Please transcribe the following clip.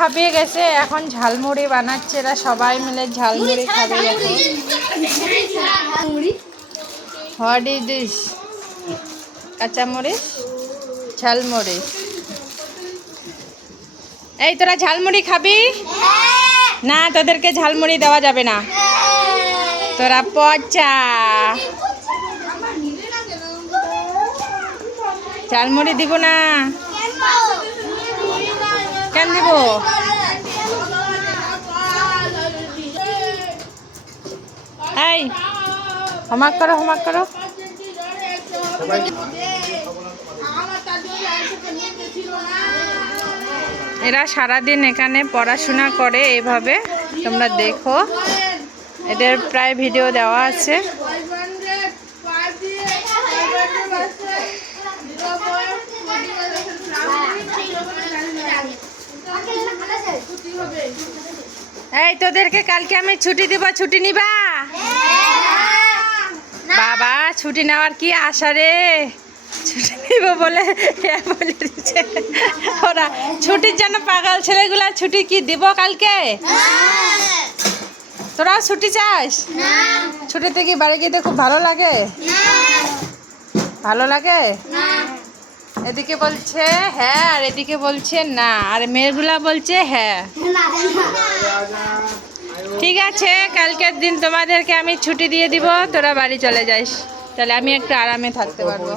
খাপিয়ে গেছে এখন ঝালমুড়ি বানাচ্ছে এরা সবাই মিলে ঝালমুড়ি খাবে হোয়াট ইজ দিস কাঁচামরিচ? ঝালমুড়ি। এই তোরা ঝালমুড়ি খাবি? না তোদেরকে ঝালমুড়ি দেওয়া যাবে না। তোরা পচা। ঝালমুড়ি দিব না। কেন দিব এই করো করো। এরা সারাদিন এখানে পড়াশোনা করে এভাবে, তোমরা দেখো। এদের প্রায় ভিডিও দেওয়া আছে। এই তোদেরকে কালকে আমি ছুটি দিব ছুটি নিবা? বাবা ছুটি নেওয়ার কি আশা রে? ছুটি নিব বলে বলে দিচ্ছে। ওরা ছুটির জন্য পাগল ছেলেগুলা ছুটি কি দিব কালকে? তোরাও ছুটি চাস? ছুটিতে কি বাড়ি যেতে খুব ভালো লাগে? ভালো লাগে? এদিকে বলছে হ্যাঁ আর এদিকে বলছে না, আর মেয়েগুলা বলছে হ্যাঁ। ঠিক আছে, কালকের দিন তোমাদেরকে আমি ছুটি দিয়ে দিব, তোরা বাড়ি চলে যাস। তাহলে আমি একটু আরামে থাকতে পারব।